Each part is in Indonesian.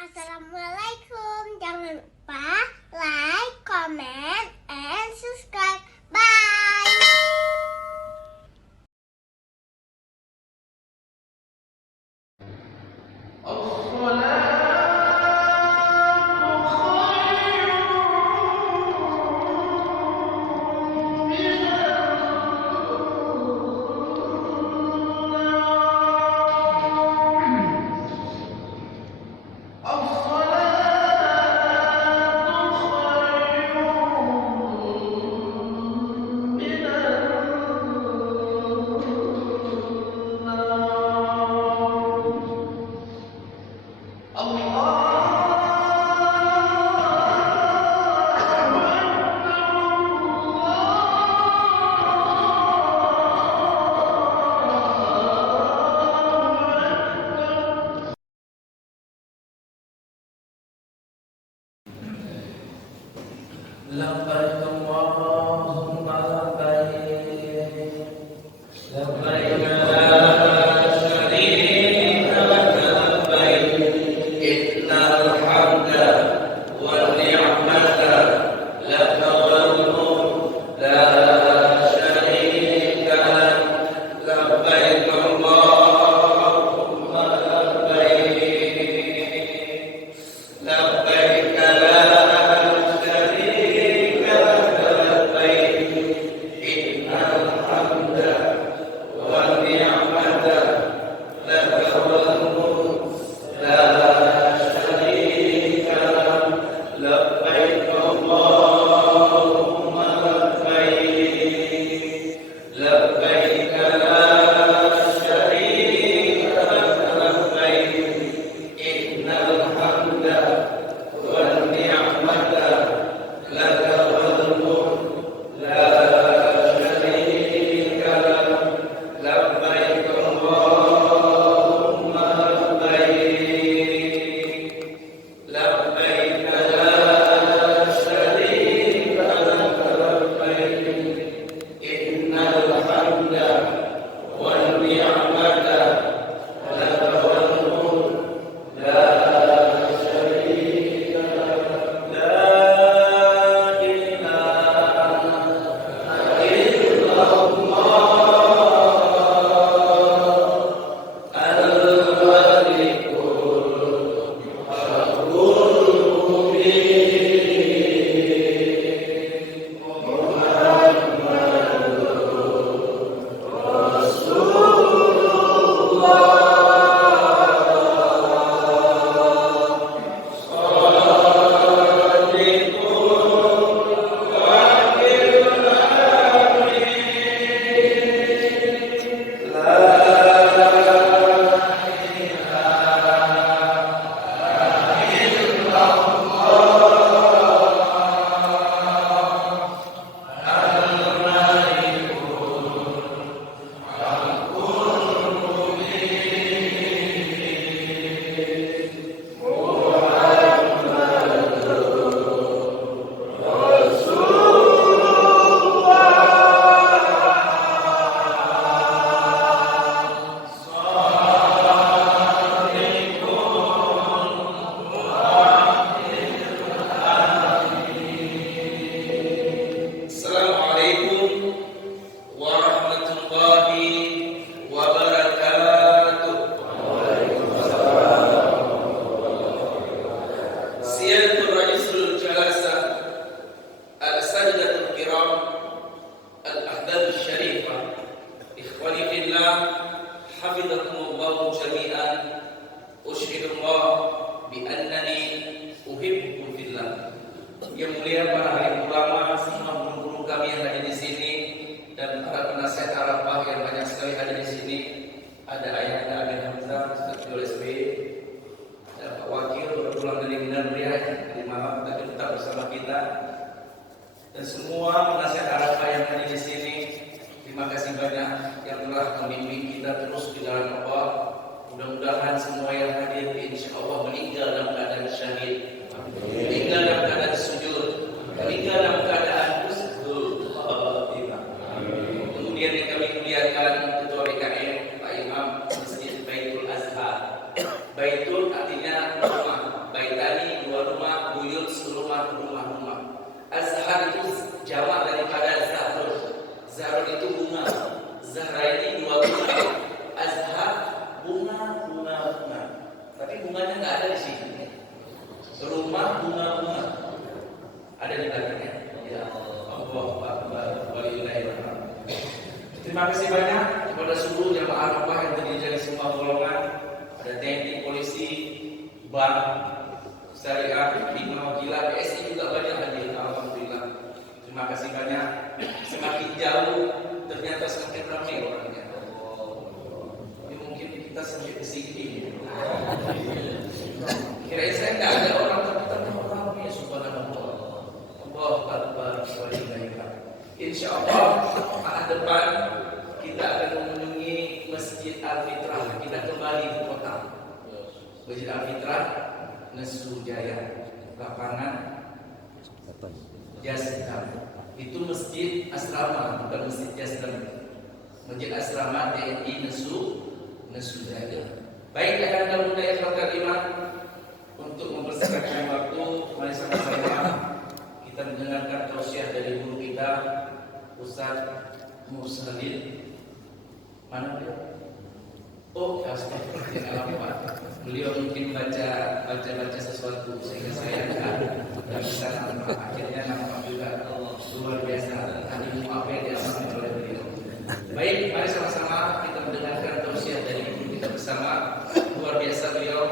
Assalamualaikum. Jangan lupa like, comment, and subscribe. Bye. Labbaik Allahumma labbaik, labbaik la syarika lak labbaik, innal hamda wan ni'mata lak wal mulk la syarika lak, labbaik Allahumma labbaik, labbaik la Hafizakumullah jami'an. Usyhidullah bi annani uhibbukum fillah. Yang mulia para alim ulama, semua guru kami yang ada di sini dan para penasihat Arafah yang banyak sekali ada di sini. Ada Ayahanda Amin Hamzah, Ustaz Yul SB, ada Pak Wakil baru pulang dari Medan Riyah di malam tapi tetap bersama kita. Dan semua penasihat Arafah yang ada di sini, terima kasih banyak yang telah membimbing kita terus di dalam Allah. Mudah-mudahan semua yang hadir insya Allah meninggal dalam keadaan syahid, meninggal dalam keadaan sujud, meninggal dalam keadaan husnul khatimah. Kemudian yang kami muliakan Ketua BKM Pak Imam Masjid Baitul Azhar. Baitul artinya rumah, bank syariah, lima wakilah, BSI juga banyak hadir. Alhamdulillah. Terima kasih banyak. Semakin jauh ternyata semakin ramai orangnya. Ini mungkin kita sampai ke sini. Kirain saya tidak ada orang, tapi ternyata ramai. Subhanallah. Allahu Akbar. Insya Allah tahun depan kita akan mengunjungi Masjid Al-Fitrah. Kita kembali ke kota Masjid Al-Fitrah Nesu Jaya, lapangan Jasdam. Itu masjid asrama, bukan masjid Jasdam. Masjid asrama TNI Nesu Jaya. Baik, ayahanda bunda yang terima untuk mempersingkat waktu, mari sama-sama kita mendengarkan tausiah dari guru kita Ustaz Mursalin. Mana beliau? Oh, astagfirullah. Beliau mungkin baca sesuatu sehingga saya tidak bisa nampak. Akhirnya nampak juga. Luar biasa. Tadi apa yang disampaikan oleh beliau. Baik, mari sama-sama kita mendengarkan tausiah dari guru kita bersama. Luar biasa beliau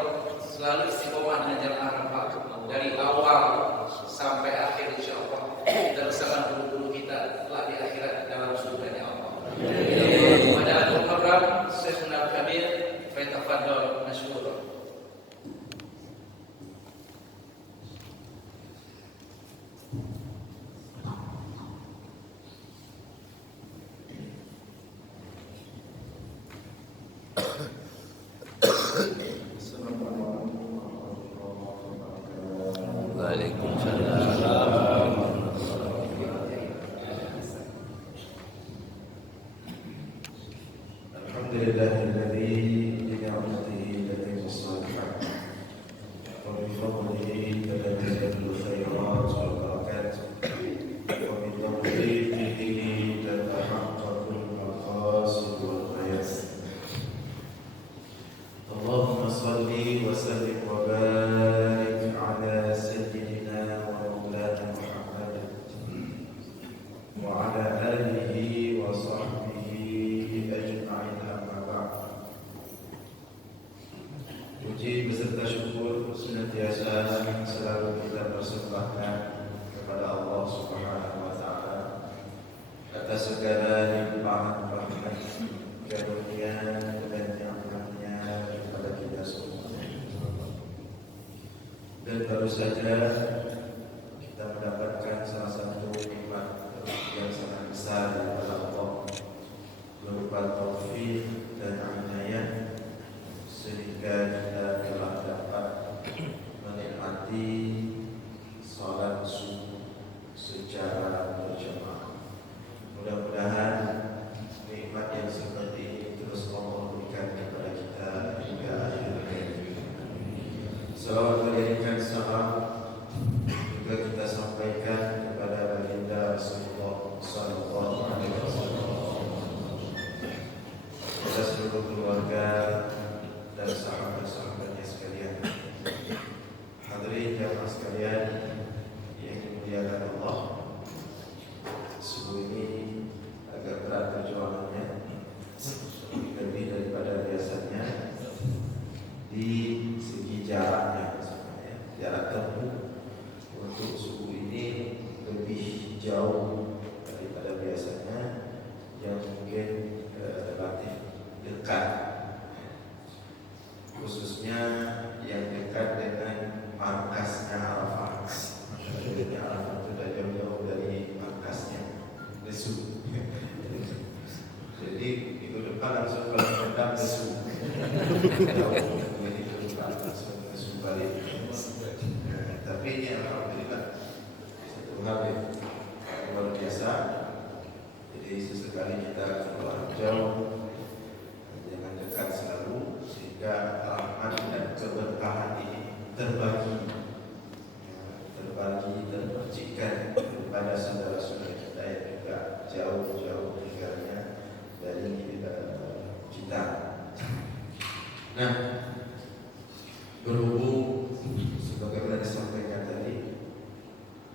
selalu istiqomah dengan jalan Arafah dari awal sampai akhir, insyaallah kita bersama guru-guru kita telah di akhirat dalam surganya Allah. Pada al-mukarram Syekhul Kabir, faitafadhal masykur. Alhamdulillahilladzi bi ni'matihi tatimmu shalihat wa bi fadlihi tanazzalul khairat wal barakat wa bi tawfiqihi tatahaqqaqul maqasid wal ghayat. Allahumma shalli wa sallim wa barik ala sayyidina wa maulana Muhammad wa ala alihi wa sahbihi ajma'in. Puji beserta syukur senantiasa selalu kita persembahkan kepada Allah Subhanahu wa taala atas segala limpahan rahmat, karunia dan nikmat-Nya kepada kita semua. Dan baru saja kita mendapatkan salah satu nikmat yang sangat besar daripada Allah berupa taufik dan inayah, sehingga kita telah dapat menikmati salat subuh secara berjamaah. Mudah-mudahan nikmat yang seperti ini terus Allah berikan kepada kita hingga akhir hayat. Salawat menjadikan salam juga kita sampaikan kepada baginda Rasulullah Sallallahu Alaihi Wasallam, kepada seluruh keluarga dan sahabat-sahabatnya sekalian. Hadirin jamaah sekalian yang dimuliakan Allah, subuh ini agak berat perjuangannya, lebih daripada biasanya di segi jaraknya, jarak tempuh untuk subuh ini lebih jauh daripada biasanya yang mungkin relatif dekat, khususnya yang dekat dengan markasnya Arafah. Jadi Arafah itu sudah jauh-jauh dari markasnya Nesu. Jadi itu depan langsung kalau mendadak Nesu. Jadi itu depan langsung Nesu balik. Tapi ini alhamdulillah satu hal yang luar biasa. Jadi sesekali kita keluar jauh, jangan dekat selalu, sehingga rahmat dan keberkahan ini terbagikan kepada saudara-saudara kita yang juga jauh-jauh tinggalnya dari kita. Nah, berhubung sebagaimana disampaikan tadi,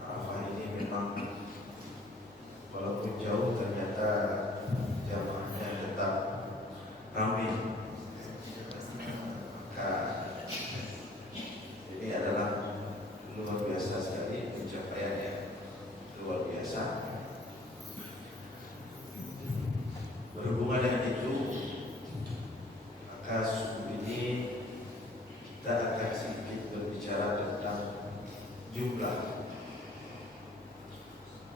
Arafah ini memang walaupun jauh ternyata jamaahnya tetap ramai. Maka Maka subuh ini kita akan sedikit berbicara tentang jumlah.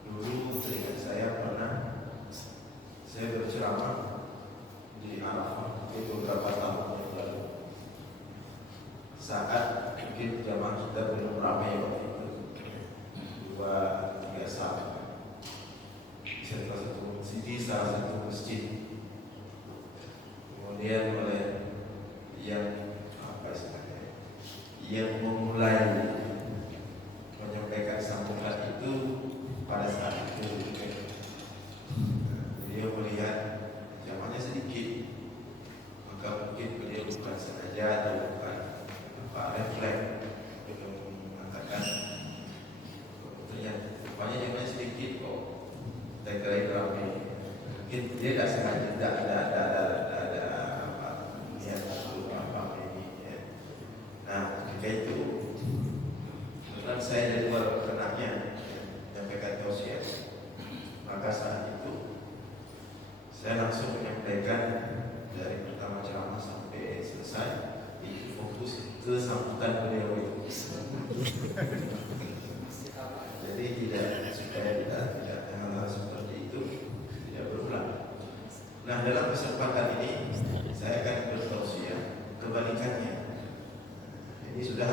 Dulu teringat saya pernah saya berceramah di Arafah beberapa tahun yang lalu. Saat mungkin jamaah kita belum ramai waktu itu, 2-3 saat. Salah satu masjid. Kemudian oleh yang yang memulai menyampaikan sambutan itu pada saat itu beliau melihat jamaahnya sedikit, maka mungkin beliau bukan sengaja atau bukan refleks mengatakan ternyata rupanya jamaahnya sedikit kok, saya kira ramai. Mungkin dia tidak sengaja, tidak ada niat untuk apa ini. Nah, ketika itu kebetulan saya dari luar kenaknya menyampaikan tausiah, maka saat itu saya langsung menyampaikan dari pertama ceramah sampai selesai itu fokus ke sambutan beliau itu. Jadi supaya tidak hal-hal seperti itu tidak berulang. Nah, dalam kesempatan ini saya akan bertausiah kebalikannya. Ini sudah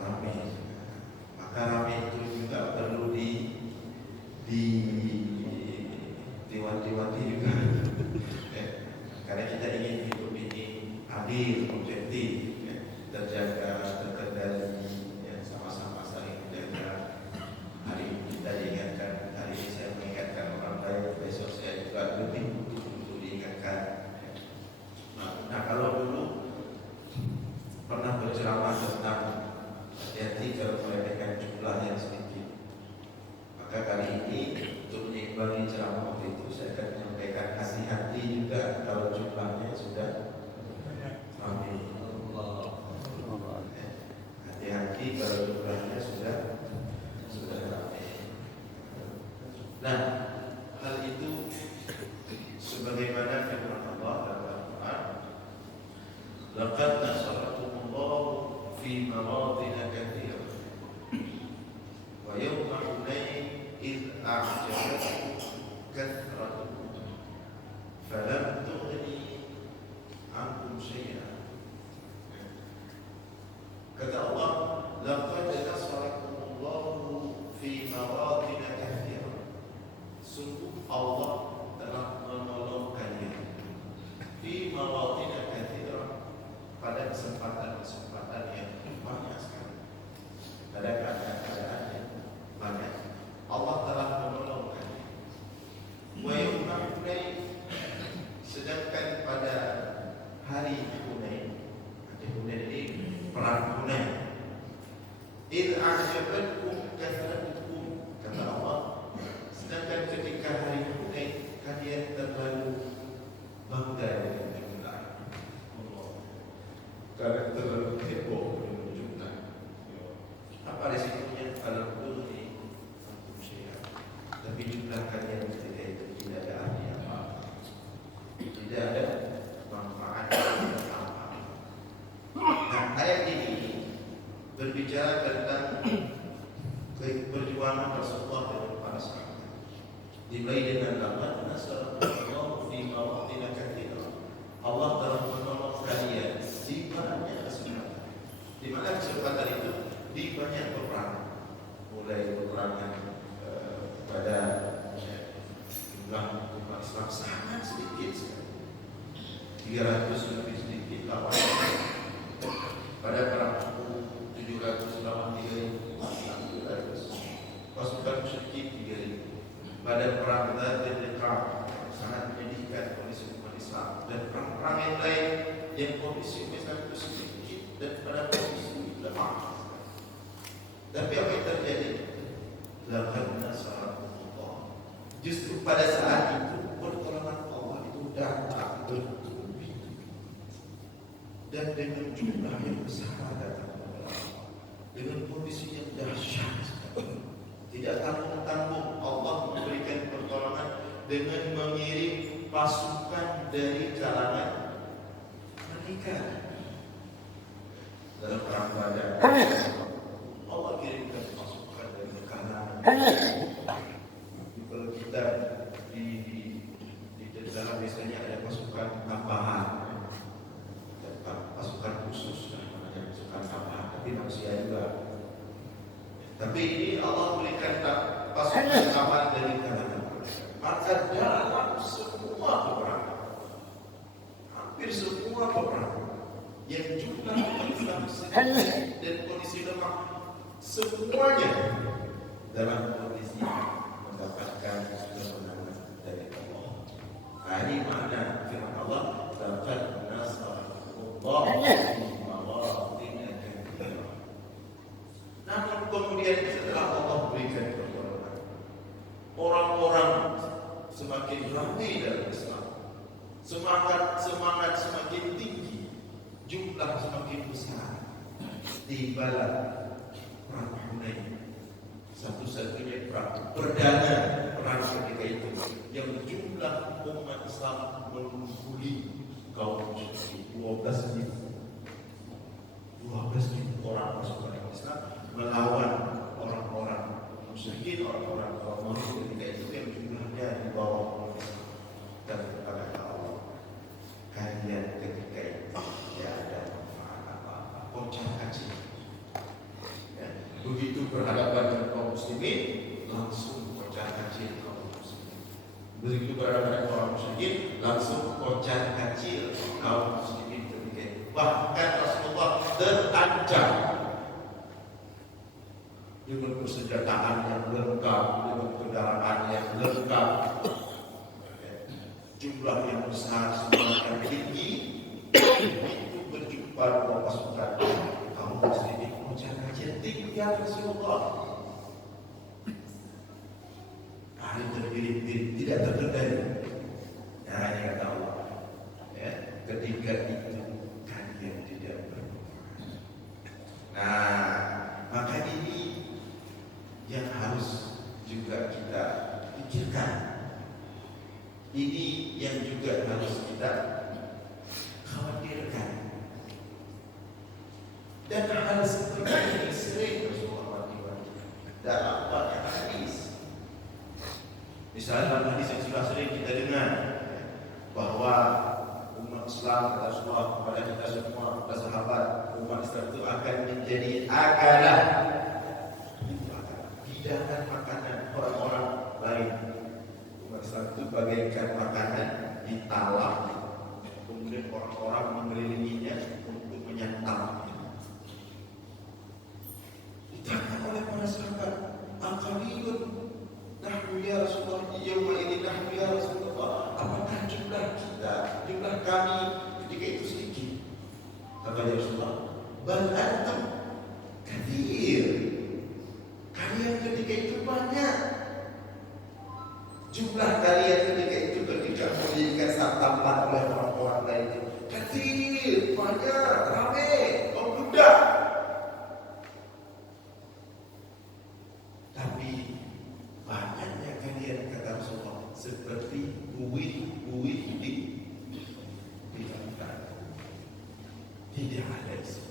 ramai, maka ramai itu juga perlu diwanti-wanti juga. Karena kita ingin hidup ini adil, objektif, terjaga, terkendali, sama-sama saling menjaga. Hari ini kita diingatkan, hari ini saya mengingatkan orang lain, besok saya juga lebih untuk diingatkan. Nah, kalau dulu pernah berceramah tentang hati-hati kalau meremehkan jumlah yang sedikit, maka kali ini untuk menyimbangi ceramah waktu itu saya akan menyampaikan hati-hati juga kalau jumlahnya sudah ramai. Hati-hati kalau jumlahnya sudah ramai. Nah, hal itu sebagaimana firman Allah dalam Al-Quran, laqad nasarakumullahu fi mawadin katsirah wa yawma hunain id a'jabatkum kathratukum falam tughni ankum syai'an. Kata Allah, laqad nasarakumullahu fi mawadin katsirah, sungguh Allah telah menolong kalian fi mawadin katsirah, pada kesempatan-kesempatan yang banyak sekali, pada keadaan yang banyak Allah telah menolong kalian. Wa yawma Hunain, sedangkan pada hari Hunain, hari Hunain ini perang Hunain, id a'jabatkum kathratukum, kata Allah, sedangkan ketika hari Hunain kalian terlalu bangga dengan jumlah, karena terlalu heboh dengan jumlah. Apa risikonya? Kalau ini tapi jumlah kalian ketika itu tidak ada arti apa-apa, tidak ada manfaat apa-apa. Nah, ayat ini berbicara tentang perjuangan Rasulullah dengan para sahabat. Dimulai dengan laqad nasarakumullahu fi mawadin katsirah, Allah telah menolong kalian di banyak kesempatan. Di mana kesempatan itu? Di banyak peperangan. Mulai peperangan pada jumlah umat Islam sangat sedikit sekali, 300 lebih sedikit lawan. Pada perang 700 lawan 3.000, pasukan musyrikin 3.000. Pada perang Dzul Riqah sangat menyedihkan kondisi umat Islam, dan perang-perang yang lain yang kondisi umat Islam itu sedikit dan pada kondisi lemah. Tapi apa yang terjadi? Laqad nasarakumullah, justru pada saat itu pertolongan Allah itu datang bertubi dan dengan jumlah yang besar datang kepada Allah, dengan kondisi yang dahsyat sekali. Tidak tanggung-tanggung Allah memberikan pertolongan dengan mengirim pasukan dari kalangan mereka dalam perang Badar. Allah kirimkan pasukan dari kanan. Kalau kita di dalam biasanya ada pasukan tambahan, pasukan khusus, namanya pasukan tambahan, tapi manusia juga. Tapi ini Allah berikan pasukan tambahan dari kanan. Maka dalam semua peperangan, hampir semua peperangan yang jumlah Islam sedikit dan kondisi lemah, semuanya dalam kondisi mendapatkan kemenangan dari Allah. Ini makna firman Allah, laqad nasarakumullah fi mawatin katsirah. Namun kemudian setelah Allah berikan pertolongan, orang-orang semakin ramai dalam Islam, semangat semakin tinggi, jumlah semakin besar. Tibalah perang Hunain, satu-satunya perang perdana perang ketika itu yang jumlah umat Islam mengungguli kaum musyrikin 12.000 orang pasukan Islam melawan orang-orang musyrikin, orang-orang kaum musyrikin ketika itu yang jumlahnya di bawah dan kepada Allah. Kalian ketika itu tidak ada manfaat apa-apa, kocar kacir. Begitu berhadapan dengan kaum muslimin, langsung kocar kacir kaum muslimin. Begitu berhadapan dengan orang musyrikin, langsung kocar kacir kaum muslimin ketika itu. Bahkan Rasulullah terancam dengan persenjataan yang lengkap, dengan kendaraan yang lengkap, jumlah yang besar, semangat yang tinggi, itu berjumpa dengan pasukan kaum muslimin. Jangan jentik ya Rasulullah. Hari terpilih tidak terkendali. Nah, ini kata Allah. Ya, ketika itu kalian tidak bermanfaat. Nah, maka ini yang harus juga kita pikirkan. Ini yang juga harus kita khawatirkan. Dan hal seperti ini sering Rasulullah wanti-wanti dalam banyak hadis. Misalnya dalam hadis yang sudah sering kita dengar bahwa umat Islam kata Rasulullah kepada kita semua, kepada sahabat, umat Islam itu akan menjadi akalah, hidangan makanan orang-orang lain. Umat Islam itu bagaikan makanan ditalak, kemudian orang-orang mengelilinginya untuk menyantapnya. Ditanya oleh para sahabat, "Aqalilun nahnu ya Rasulullah, yauma idin nahnu ya Rasulullah." Apakah jumlah kita, jumlah kami ketika itu sedikit? Kata Rasulullah, "Bal antum katsir." Kalian ketika itu banyak. Jumlah kalian ketika itu ketika menjadikan santapan oleh orang-orang lain itu katsir, banyak, ramai, membludak. Banyaknya kalian kata Rasulullah seperti buih-buih di lautan. Tidak ada isi,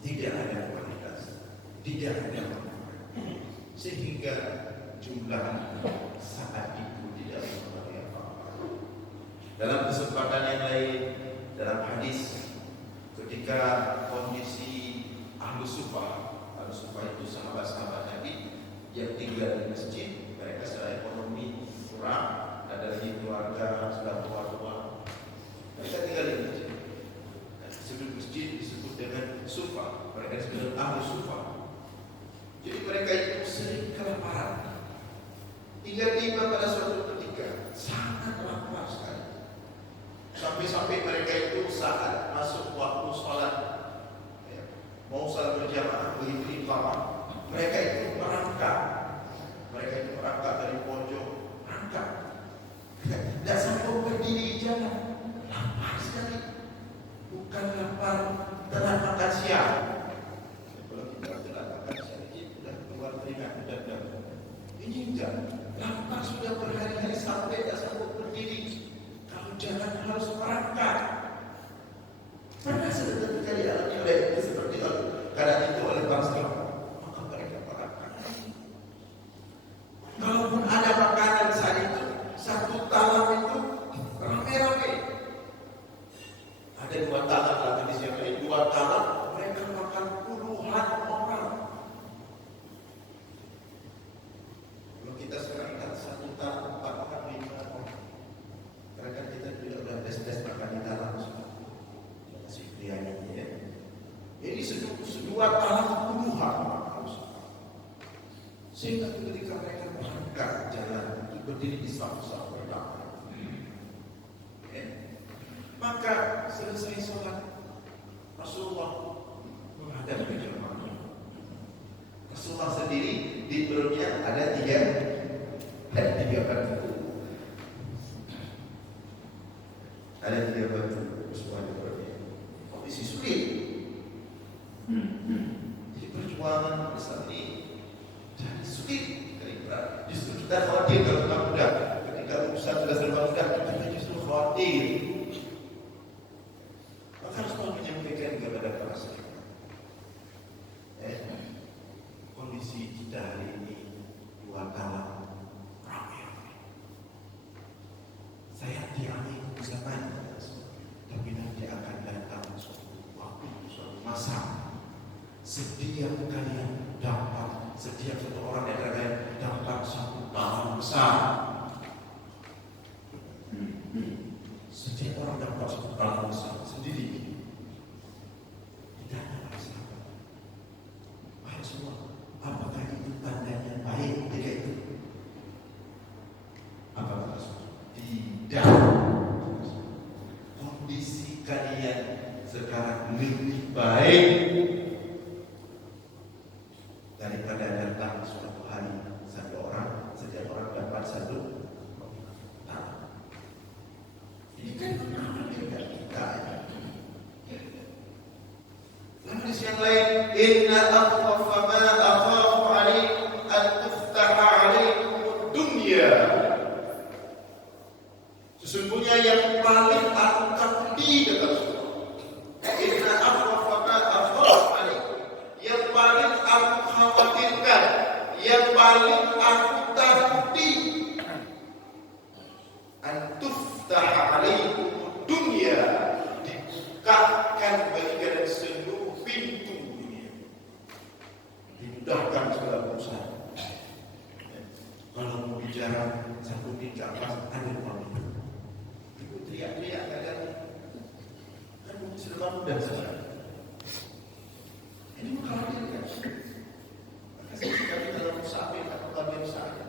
tidak ada kualitas, tidak ada manfaat, sehingga jumlah saat itu tidak mempunyai apa-apa. Dalam kesempatan yang lain, dalam hadis ketika kondisi Ahlus Suffah itu sahabat-sahabat Nabi yang tinggal di masjid, mereka secara ekonomi kurang, ada lagi keluarga sudah tua-tua, mereka tinggal di masjid. Disebut masjid disebut dengan Suffah, mereka disebut Ahlus Suffah. Jadi mereka itu sering kelaparan, tiba-tiba pada suatu ketika sangat lapar sekali, sampai-sampai mereka itu saat masuk waktu sholat, mau sholat berjamaah begitu lama. Mereka itu merangkak dari pojok, merangkak, tidak sanggup berdiri di jalan, lapar sekali. Bukan lapar telah makan siang. Kalau kita telah makan siang, ini sudah keluar keringat, sudah. Ini enggak, lapar sudah berhari-hari sampai tidak sanggup berdiri. Kalau jalan harus merangkak. Ada 2 talam lah di siapa ini 2 talam mereka makan puluhan orang. Kalau kita sekarang kan 1 talam 4 orang 5 orang. Karena kan kita juga udah tes makan di talam semua. Masih biaya ya. Jadi 2 talam puluhan orang. Sehingga ketika mereka berangkat jalan itu berdiri di saf-saf berdamai. Maka selesai sholat Rasulullah menghadap ke jemaah. Rasulullah sendiri di perutnya ada 3 batu. Ada 3 batu Rasulullah di perutnya. Kondisi sulit. Jadi perjuangan Islam ini jadi sulit, berat. Justru kita khawatir kalau kita mudah. Ketika urusan sudah serba mudah, kita justru khawatir. Harus menyampaikan kepada para sahabat. Kondisi kita hari ini 2 talam ramai. Saya diambil zaman, tapi nanti akan datang suatu waktu, suatu masa. Setiap kalian dapat, setiap satu orang yang lain dapat 1 talam besar. Setiap orang dapat 1 talam besar sendiri. Apakah itu tandanya baik ketika itu? Apakah tidak? Kondisi kalian sekarang lebih baik daripada datang suatu hari setiap orang dapat 1 talam. Ini kan pengalaman juga kita. Hadis yang lain, inna akhwafa ma akhafu alaikum an tuftaha alaikum dunya. Sesungguhnya yang paling aku takuti kata Rasulullah. Inna akhwafa ma akhafu alaikum. Yang paling aku khawatirkan, yang paling aku takuti an tuftaha alaikum dunya. Dibukakan bagi kalian seluruh pintu dunia, dimudahkan segala urusan. Kalau mau bicara 1 pintu atas ada uang itu teriak-teriak kadang kan sudah mudah saja. Ini mengkhawatirkan. Maka sekali dalam musafir atau tabir saya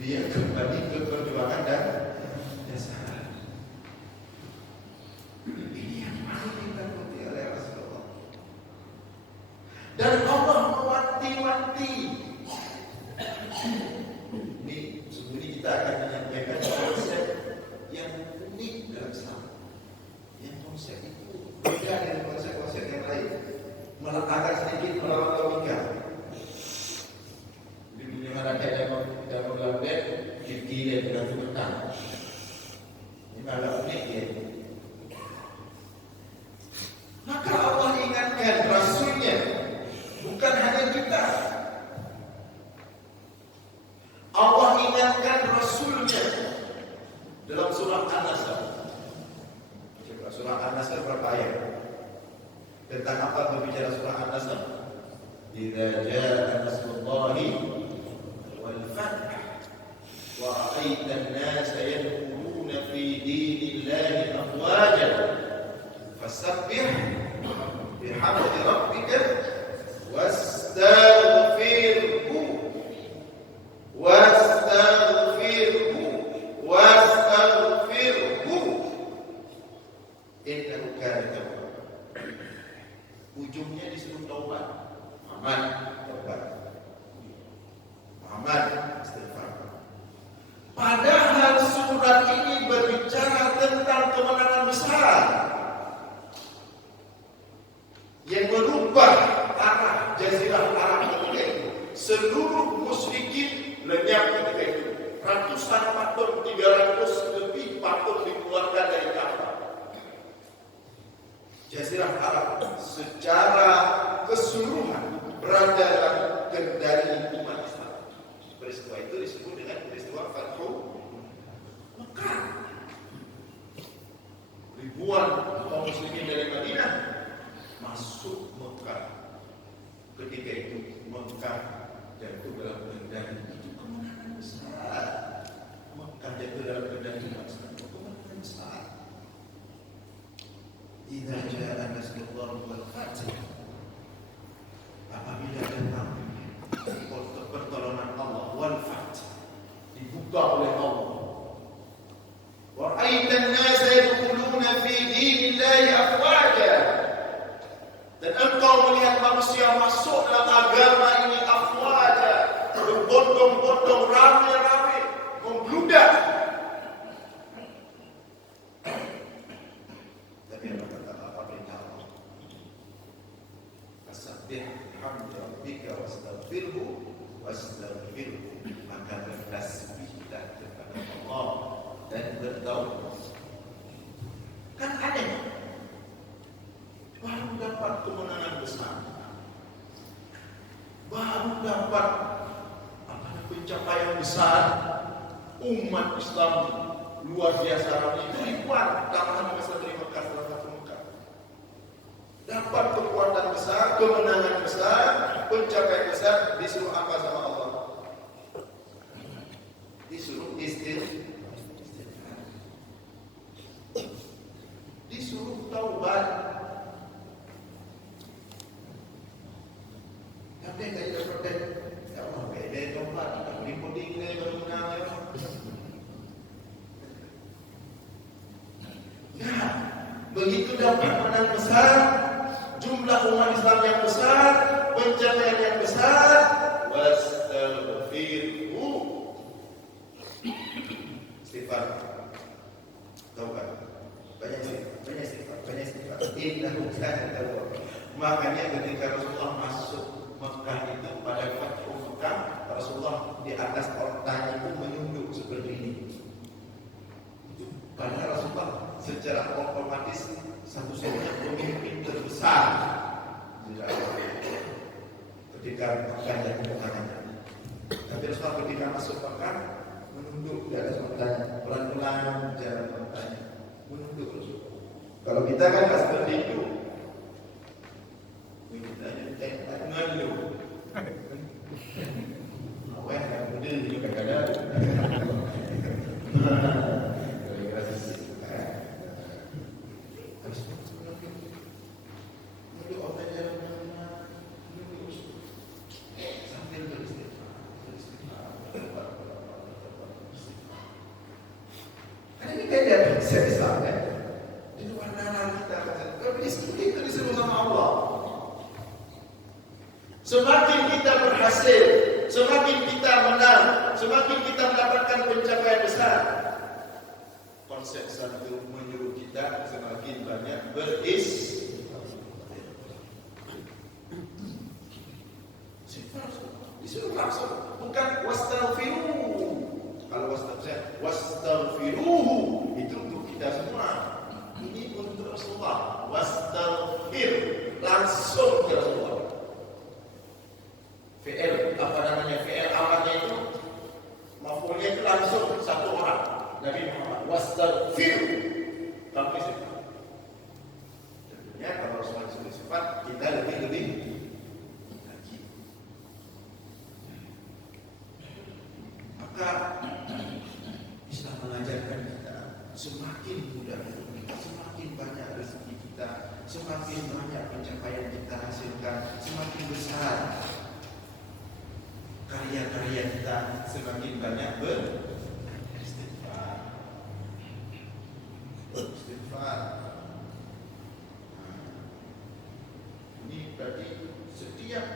biar kembali ke perjuangan dan jasa. Ini yang paling ditakuti oleh Rasulullah. Dan Allah mewanti-wanti. Ini sebelum kita akan menyampaikan konsep yang unik dalam Islam. Yang konsep itu beda dari konsep-konsep yang lain. Meletakkan sedikit melawan logika. Di dunia mana dalam bed, kiri dan bergantung bertang. Ini agak unik ya. Maka Allah ingatkan Rasulnya, bukan hanya kita. Allah ingatkan Rasulnya dalam surah An-Nasr. Surah An-Nasr berapa ayat? Tentang apa berbicara surah An-Nasr? Idza jaa nasrullahi wal fath wa ra'aita an-nasa yadkhuluna fi dinillahi afwajan fasabbih bihamdi rabbika wastaghfirhu innahu kana tawwaba. Ujungnya disuruh taubat. Aman, taubat. Aman, istighfar. Padahal surat ini berbicara tentang kemenangan besar yang merubah arah Jazirah Arab ketika itu. Seluruh musyrikin lenyap ketika itu. Ratusan patung, 300 lebih patung dikeluarkan dari Ka'bah. Jazirah Arab secara keseluruhan berada dalam kendali umat Islam. Peristiwa itu disebut dengan peristiwa Fathu Mekah. ribuan kaum muslimin dari Madinah masuk Mekah. Ketika itu Mekah jatuh dalam kendali, itu kemenangan besar. Mekah jatuh dalam kendali Islam, itu kemenangan besar. Idza jaa nasrullah wal fath, apabila datang pertolongan Allah, wal fath, dibuka oleh Allah. Wa ra'aitan nasa yadkhuluna fi dinillahi afwaja, dan engkau melihat manusia masuk dalam agama ini afwaja, berbondong-bondong, ramai-ramai, membludak. Tapi apa perintah Allah? Fasabbih bihamdi rabbika wastaghfirhu wastaghfirhu, maka bertasbihlah kepada Allah dan bertaubat. Kan ada baru dapat kemenangan besar, baru dapat pencapaian besar, umat Islam luar biasa ramai, itu ribuan tambahan besar dari Mekah, salah satu Mekah. Dapat kekuatan besar, kemenangan besar, pencapaian besar, disuruh apa sama Allah? Disuruh istighfar, disuruh taubat. Tapi enggak ada protes. Ya Allah, beda taubat, kita beri puding ni baru menang ya. Ya, begitu dapat menang besar, jumlah umat Islam yang besar, pencapaian yang besar, wastaghfirhu, istighfar, taubat, banyak istighfar, innahu kana tawwab. Makanya ketika Rasulullah masuk Mekah itu, pada waktu Mekah, Rasulullah di atas ontanya itu menunduk seperti ini. Karena Rasulullah secara otomatis satu-satunya pemimpin terbesar ketika Mekah jadi Mekahnya. Tapi Rasulullah ketika masuk Mekah menunduk di atas ontanya, pelan-pelan jalan ontanya, menunduk Rasulullah. Kalau kita kan tak seperti itu. Ngeluh. Awak yang muda juga kadang-kadang. Semakin kita berhasil, semakin kita menang, semakin kita mendapatkan pencapaian besar, konsep satu menyuruh kita semakin banyak disuruh langsung, bukan wastaghfiru. Kalau wastaghfiruhu itu untuk kita semua, ini untuk Rasulullah. Wastaghfir, langsung ke Rasulullah. Fi'il, apa namanya? Fi'il amarnya itu, maf'ulnya itu langsung satu orang, Nabi Muhammad. Wastaghfir, kamu istighfar. Tentunya kalau Rasulullah disuruh istighfar, kita lebih lagi. Maka Islam mengajarkan kita semakin mudah hidup kita, semakin banyak rezeki kita, semakin banyak pencapaian kita hasilkan, semakin besar karya-karya kita, semakin banyak beristighfar. Ini berarti setiap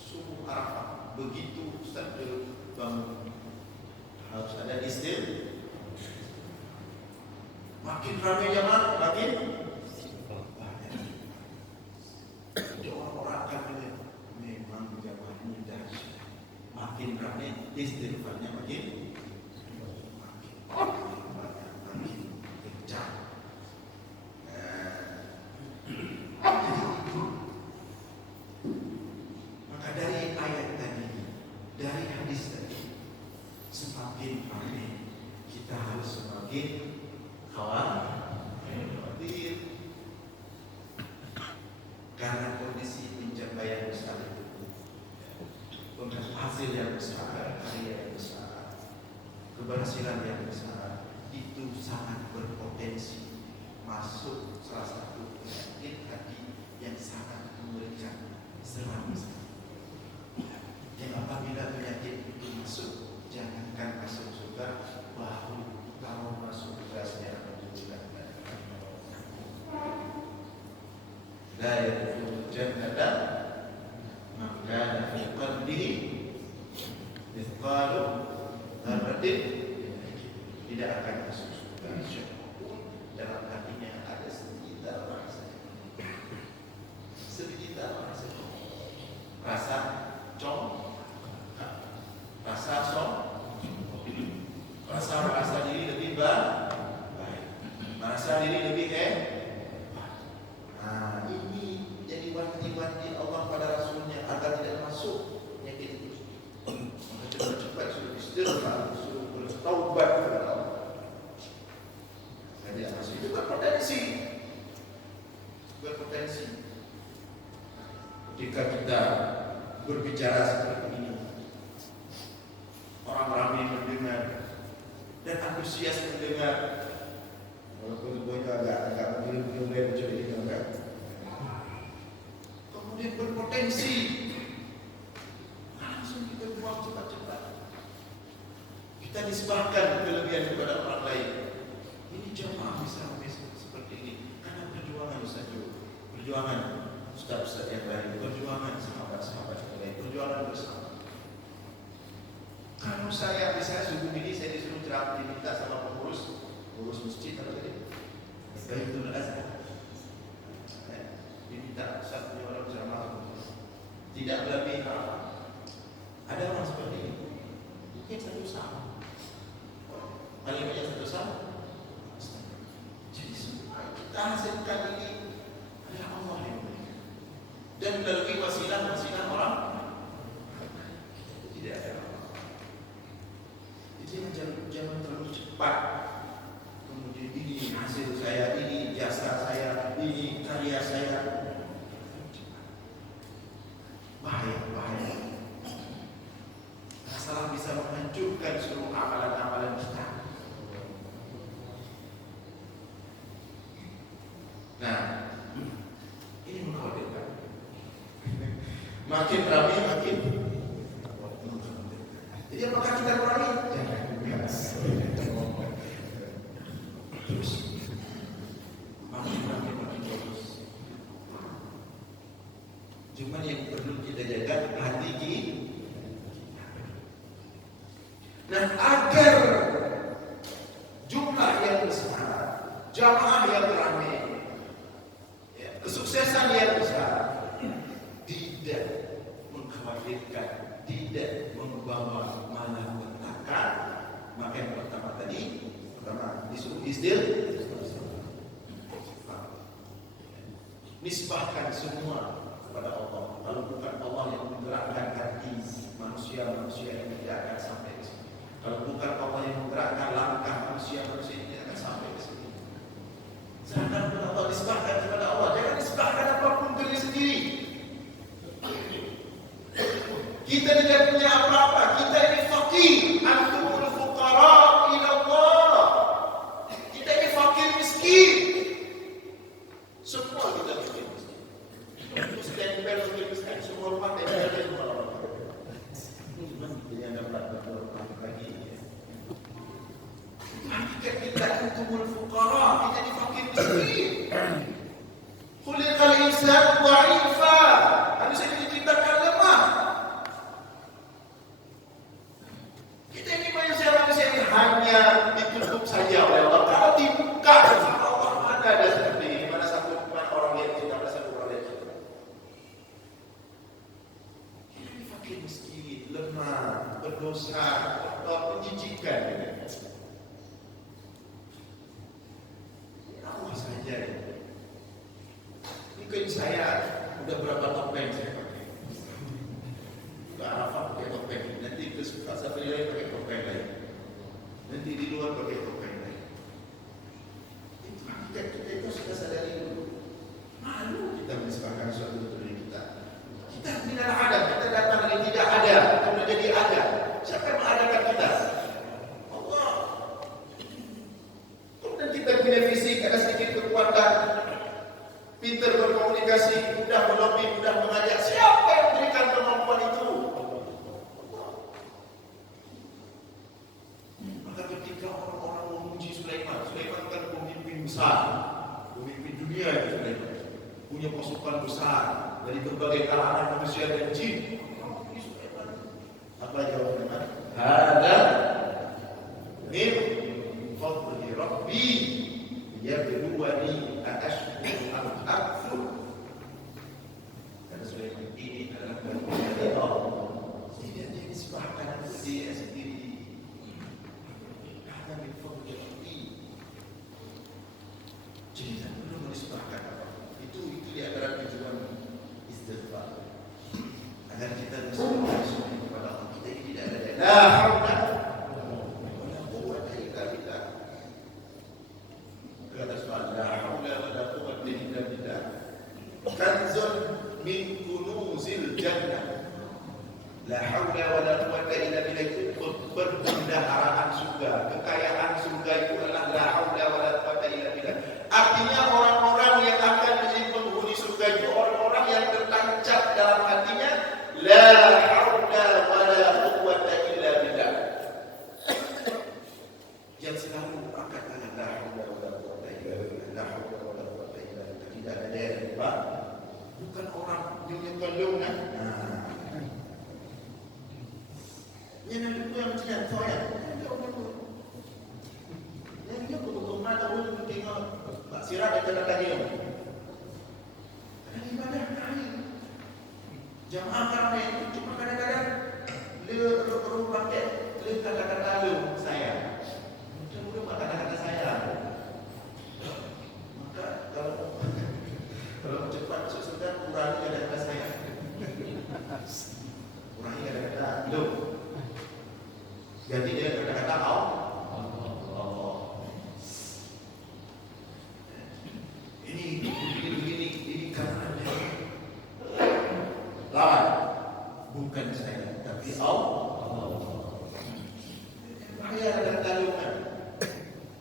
subuh Arafah begitu Ustaz bangun harus ada istighfar. Makin ramai jamaah, makin banyak. Jadi orang-orang akan memang jamaah ini dahsyat. Makin ramai istighfarnya makin kencang. Maka dari ayat tadi, dari hadis tadi, semakin ramai kita harus semakin khawatir. karena kondisi pencapaian besar itu, hasil yang besar, karya yang besar, keberhasilan yang besar itu sangat berpotensi masuk salah satu penyakit hati yang sangat mengerikan, seram. Yang apabila penyakit itu masuk, jangankan masuk surga, baru kalau masuk gasnya menunjukkan la yadkhulul jannata man kana fi qalbihi mithqalu dzarratin, tidak akan masuk surga siapapun dalam hatinya ada sejuta rasa, rasa cong, rasa som, merasa diri lebih baik, merasa diri lebih Nah, ini jadi wanti-wanti Allah pada Rasulnya agar tidak masuk penyakit itu. Maka cepat-cepat suruh istighfar, suruh bertaubat kepada Allah. Jadi masuk itu berpotensi. Ketika kita berbicara seperti ini, orang ramai mendengar dan antusias mendengar, walaupun semuanya agak menggilai macam ini kan. Kemudian berpotensi langsung kita buang cepat-cepat. Kita nisbahkan kelebihan kepada orang lain. Ini jamaah bisa seperti ini karena perjuangan perjuangan ustaz-ustaz yang lain, perjuangan sahabat-sahabat yang lain, perjuangan bersama. Kalau saya subuh ini saya disuruh ceramah, diminta sama pengurus masjid apa tadi? Baitul Azhar. Diminta satu orang ceramah, tidak lebih ada orang seperti ini. Mungkin satu sama, paling banyak satu sama. Jadi kita hasilkan ini adalah Allah yang memberikan. Dan melalui wasilah orang tidak ada. Jangan terlalu cepat. Kemudian ini hasil saya, ini jasa saya, ini karya saya. Bahaya. Masalah bisa menghancurkan seluruh amalan-amalan kita. Nah, ini mengkhawatirkan. Makin ramai makin. Jadi apakah kita kurangi? Jangan. Terus makin bagus. Cuma yang perlu kita jaga hati kita. Nah, agar jumlah yang besar, jamaah yang ramai, kesuksesan yang besar tidak mengkhawatirkan, tidak membawa malapetaka, maka yang pertama disuruh nisbahkan semua kepada Allah. Kalau bukan Allah yang menggerakkan hati manusia yang tidak akan sampai ke sini. Kalau bukan Allah yang menggerakkan langkah manusia yang tidak akan sampai ke sini. Serahkan kepada Allah, nisbahkan kepada Allah. Jangan nisbahkan apapun ke diri sendiri. Kita tidak punya apa-apa. Kita ini fakir. Antumul fuqara ila Allah. Kita ini fakir miskin. Semua kita fakir miskin. Untuk stempel fakir miskin, semua rumah tempel semua orang. Ini yang dapat berdoa lagi. Kita antumul fuqara. Kita ini fakir miskin. Khuliqal insanu dha'ifa. Manusia diciptakan lemah. Kita ini manusia yang hanya ditutup saja oleh Allah. Kalau dibuka sama Allah, mana ada seperti ini? Mana orang yang cinta, mana satu orang yang cinta? Kita ini fakir miskin, lemah, berdosa, menjijikan. Allah saja. Mungkin saya udah berapa topeng saya pakai. Ke Arafah pakai topeng, nanti ke Safari lain pakai topeng lain, nanti di luar pakai topeng lain. Itu kita sudah sadari dulu. Malu kita menisbahkan suatu fisik, ada sedikit kekuatan, pintar berkomunikasi, mudah melobi, mudah mengajak. Siapa yang memberikan kemampuan itu? Maka ketika orang-orang memuji Sulaiman, Sulaiman kan pemimpin besar, pemimpin dunia itu Sulaiman, punya pasukan besar dari berbagai kalangan manusia dan jin. Apa jawabannya? Hada min fadli Rabbi yabluwani aashkuru am akfur. Dan Sulaiman ini adalah bagian dari Allah. Tidak disebabkan dia sendiri. Hada min fadli Rabbi. Jadi tak perlu disebabkan apa. Itu di antara tujuan istighfar. Agar kita bisa bersyukur kepada Allah. Kita ini tidak ada la haula wala quwwata illa billah. Kata soal la haula wala quwwata illa billah. Kanzun min kunuzil jannah. La haula wala quwwata illa billah itu perbendaharaan surga, kekayaan surga itu adalah la haula wala quwwata illa billah. Artinya orang-orang yang akan menjadi penghuni surga itu orang-orang yang tertancap dalam hatinya la haula wala quwwata illa billah. Yang selalu angkat tangan la haula wala quwwata illa billah, la haula wala quwwata illa billah. Tidak ada yang lupa. Bukan orang yang kelungan. Yang itu yang tidak tahu ya. Yang itu betul-betul tahu tengok Pak Sirah dan kata dia. Ada ibadah lain. Jamaah kami cuma kadang-kadang dia perlu pakai kata-kata lu saya. Mungkin kata-kata saya. Maka kalau cepat masuk surga kurangi kata-kata saya. Kurangi kata-kata lu. Ganti dia kata-kata Allah. Ini karena lawan bukan saya tapi Allah. Bahaya ada talungan.